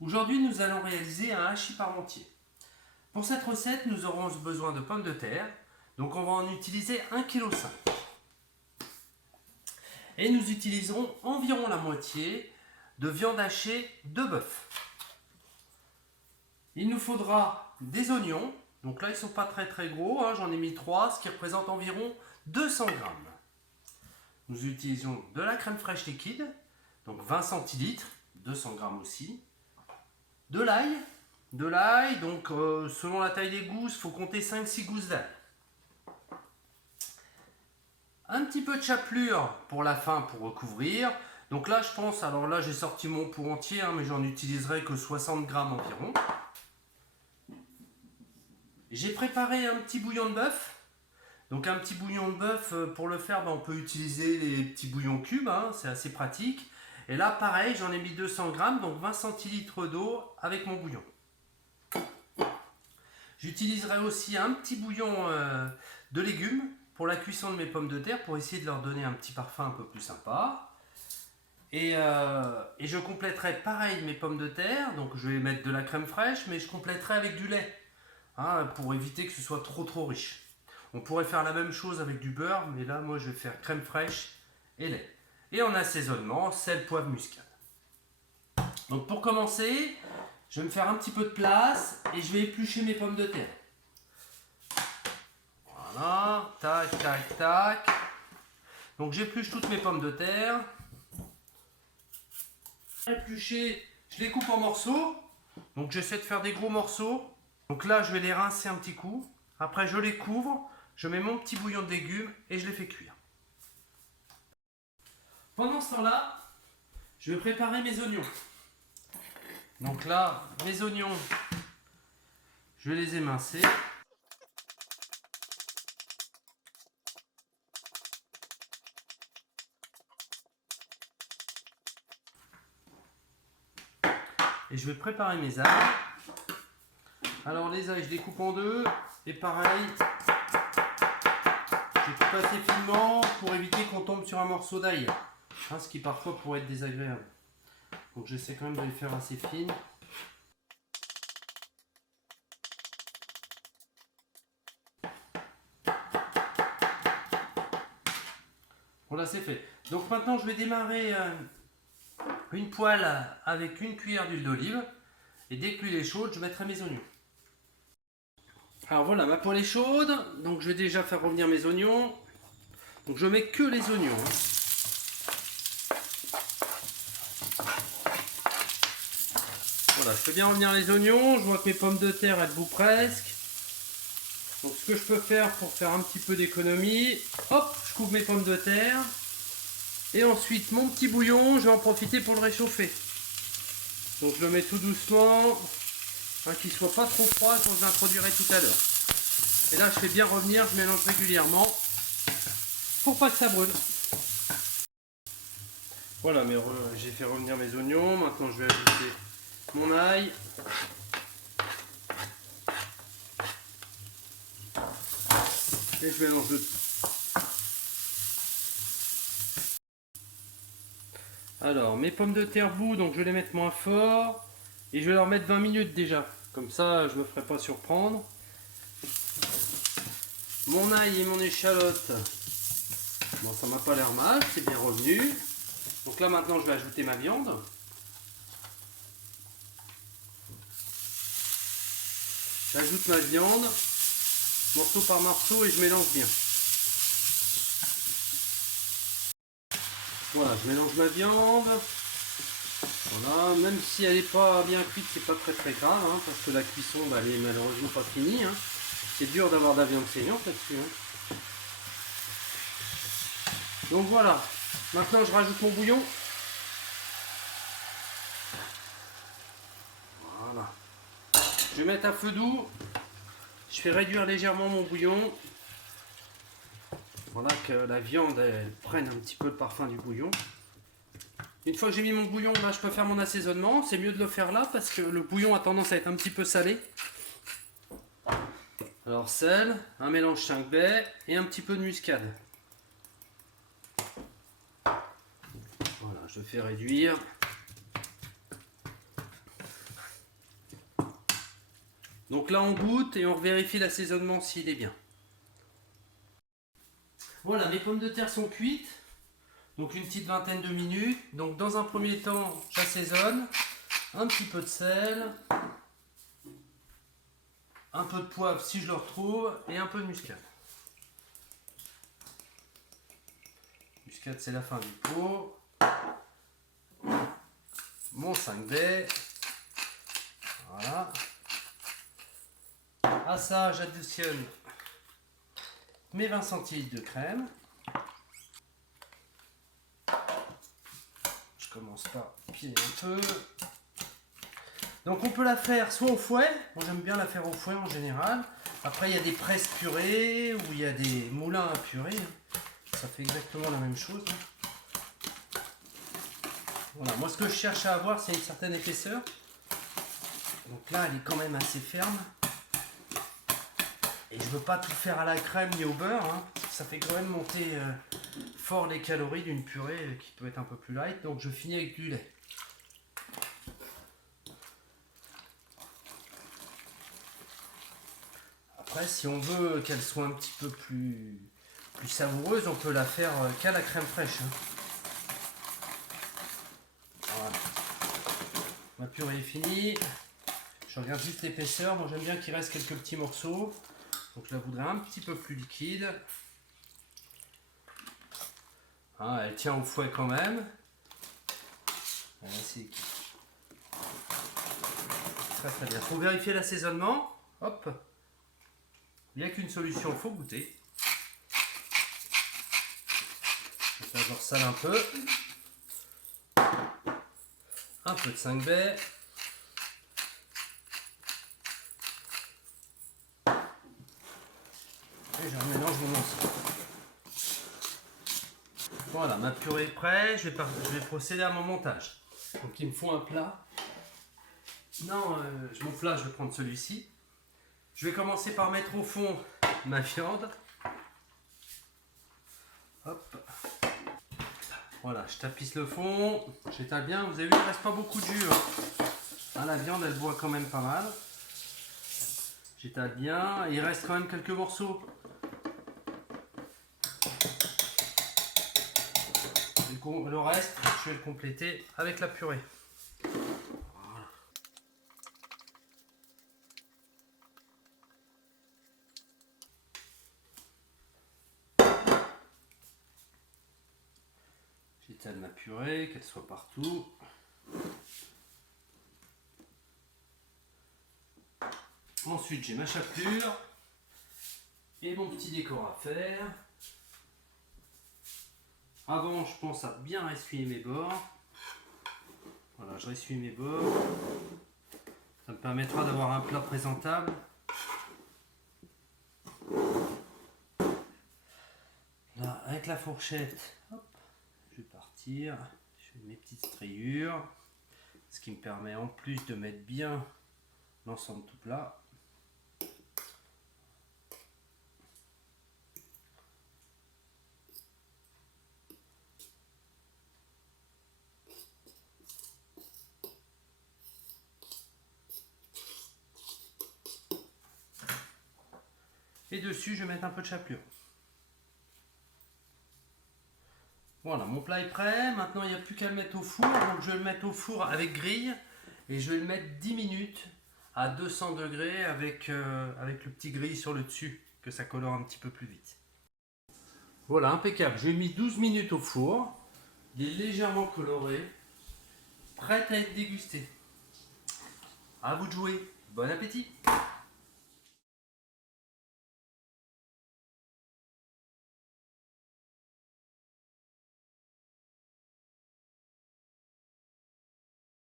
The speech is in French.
Aujourd'hui, nous allons réaliser un hachis parmentier. Pour cette recette, nous aurons besoin de pommes de terre. Donc on va en utiliser 1,5 kg. Et nous utiliserons environ la moitié de viande hachée de bœuf. Il nous faudra des oignons. Donc là, ils ne sont pas très gros. J'en ai mis 3, ce qui représente environ 200 grammes. Nous utilisons de la crème fraîche liquide, donc 20 centilitres, 200 grammes aussi. De l'ail, donc selon la taille des gousses, il faut compter 5-6 gousses d'ail. Un petit peu de chapelure pour la fin pour recouvrir. Donc là je pense, alors là j'ai sorti mon pot entier, mais j'en utiliserai que 60 grammes environ. J'ai préparé un petit bouillon de bœuf. Donc un petit bouillon de bœuf, pour le faire, on peut utiliser les petits bouillons cubes, c'est assez pratique. Et là pareil, j'en ai mis 200 grammes, donc 20 centilitres d'eau avec mon bouillon. J'utiliserai aussi un petit bouillon de légumes pour la cuisson de mes pommes de terre, pour essayer de leur donner un petit parfum un peu plus sympa. Et je compléterai pareil mes pommes de terre, donc je vais mettre de la crème fraîche, mais je compléterai avec du lait, pour éviter que ce soit trop riche. On pourrait faire la même chose avec du beurre, mais là moi je vais faire crème fraîche et lait. Et en assaisonnement, sel, poivre, muscade. Donc pour commencer, je vais me faire un petit peu de place et je vais éplucher mes pommes de terre. Voilà, tac. Donc j'épluche toutes mes pommes de terre. Épluchées, je les coupe en morceaux. Donc j'essaie de faire des gros morceaux. Donc là je vais les rincer un petit coup. Après je les couvre, je mets mon petit bouillon de légumes et je les fais cuire. Pendant ce temps-là, je vais préparer mes oignons. Donc là, mes oignons, je vais les émincer. Et je vais préparer mes ails. Alors les ails, je les coupe en deux. Et pareil, je coupe assez finement pour éviter qu'on tombe sur un morceau d'ail. Ce qui parfois pourrait être désagréable. Donc j'essaie quand même de les faire assez fines. Voilà, c'est fait. Donc maintenant je vais démarrer une poêle avec une cuillère d'huile d'olive. Et dès que l'huile est chaude, je mettrai mes oignons. Alors voilà, ma poêle est chaude. Donc je vais déjà faire revenir mes oignons. Donc je mets que les oignons. Voilà, je fais bien revenir les oignons. Je vois que mes pommes de terre, elles bouent presque. Donc ce que je peux faire pour faire un petit peu d'économie, hop, je couvre mes pommes de terre. Et ensuite mon petit bouillon, je vais en profiter pour le réchauffer. Donc je le mets tout doucement, qu'il ne soit pas trop froid quand je l'introduirai tout à l'heure. Et là je fais bien revenir, je mélange régulièrement pour pas que ça brûle. Voilà, j'ai fait revenir mes oignons. Maintenant je vais ajouter mon ail. Et je mélange le tout. Alors, mes pommes de terre bouent, donc je vais les mettre moins fort. Et je vais leur mettre 20 minutes déjà. Comme ça, je ne me ferai pas surprendre. Mon ail et mon échalote. Bon, ça m'a pas l'air mal, c'est bien revenu. Donc là, maintenant, je vais ajouter ma viande. J'ajoute ma viande, morceau par morceau, et je mélange bien. Voilà, je mélange ma viande. Voilà, même si elle n'est pas bien cuite, c'est pas très grave, parce que la cuisson, elle est malheureusement pas finie. C'est dur d'avoir de la viande saignante là-dessus. Donc voilà, maintenant je rajoute mon bouillon. Voilà. Je vais mettre à feu doux. Je fais réduire légèrement mon bouillon. Voilà, que la viande elle prenne un petit peu le parfum du bouillon. Une fois que j'ai mis mon bouillon, là je peux faire mon assaisonnement. C'est mieux de le faire là parce que le bouillon a tendance à être un petit peu salé. Alors sel, un mélange 5 baies et un petit peu de muscade. Voilà, je fais réduire. Donc là on goûte et on vérifie l'assaisonnement s'il est bien. Voilà, mes pommes de terre sont cuites. Donc une petite vingtaine de minutes. Donc dans un premier temps, j'assaisonne. Un petit peu de sel. Un peu de poivre si je le retrouve. Et un peu de muscade. Muscade, c'est la fin du pot. Mon 5 baies. Voilà. À ça, j'additionne mes 20 centilitres de crème. Je commence par piler un peu. Donc on peut la faire soit au fouet. Moi j'aime bien la faire au fouet en général. Après il y a des presses purées ou il y a des moulins à purée. Ça fait exactement la même chose. Voilà, moi ce que je cherche à avoir c'est une certaine épaisseur. Donc là elle est quand même assez ferme. Et je veux pas tout faire à la crème ni au beurre. Hein. Ça fait quand même monter fort les calories d'une purée qui peut être un peu plus light. Donc je finis avec du lait. Après si on veut qu'elle soit un petit peu plus savoureuse, on peut la faire qu'à la crème fraîche. Hein. Voilà. Ma purée est finie. Je regarde juste l'épaisseur. Moi j'aime bien qu'il reste quelques petits morceaux. Donc je la voudrais un petit peu plus liquide. Hein, elle tient au fouet quand même. Voilà, c'est très très bien. Pour vérifier l'assaisonnement, hop, il n'y a qu'une solution, il faut goûter. Donc là je ressale un peu. Un peu de 5 baies. Et je mélange mon ensemble. Voilà, ma purée est prête, je vais procéder à mon montage. Donc il me faut un plat. Non, mon plat, je vais prendre celui-ci. Je vais commencer par mettre au fond ma viande. Hop. Voilà, je tapisse le fond, j'étale bien. Vous avez vu, il ne reste pas beaucoup de jus. Hein, la viande, elle boit quand même pas mal. J'étale bien. Il reste quand même quelques morceaux. Le reste, je vais le compléter avec la purée. Voilà. J'étale ma purée, qu'elle soit partout. Ensuite, j'ai ma chapelure et mon petit décor à faire. Avant, je pense à bien essuyer mes bords. Voilà, je ressuie mes bords. Ça me permettra d'avoir un plat présentable. Là, avec la fourchette, hop, je vais partir. Je fais mes petites striures. Ce qui me permet en plus de mettre bien l'ensemble tout plat. Et dessus, je vais mettre un peu de chapelure. Voilà, mon plat est prêt. Maintenant, il n'y a plus qu'à le mettre au four. Donc, je vais le mettre au four avec grille. Et je vais le mettre 10 minutes à 200 degrés avec le petit grille sur le dessus. Que ça colore un petit peu plus vite. Voilà, impeccable. J'ai mis 12 minutes au four. Il est légèrement coloré. Prêt à être dégusté. À vous de jouer. Bon appétit!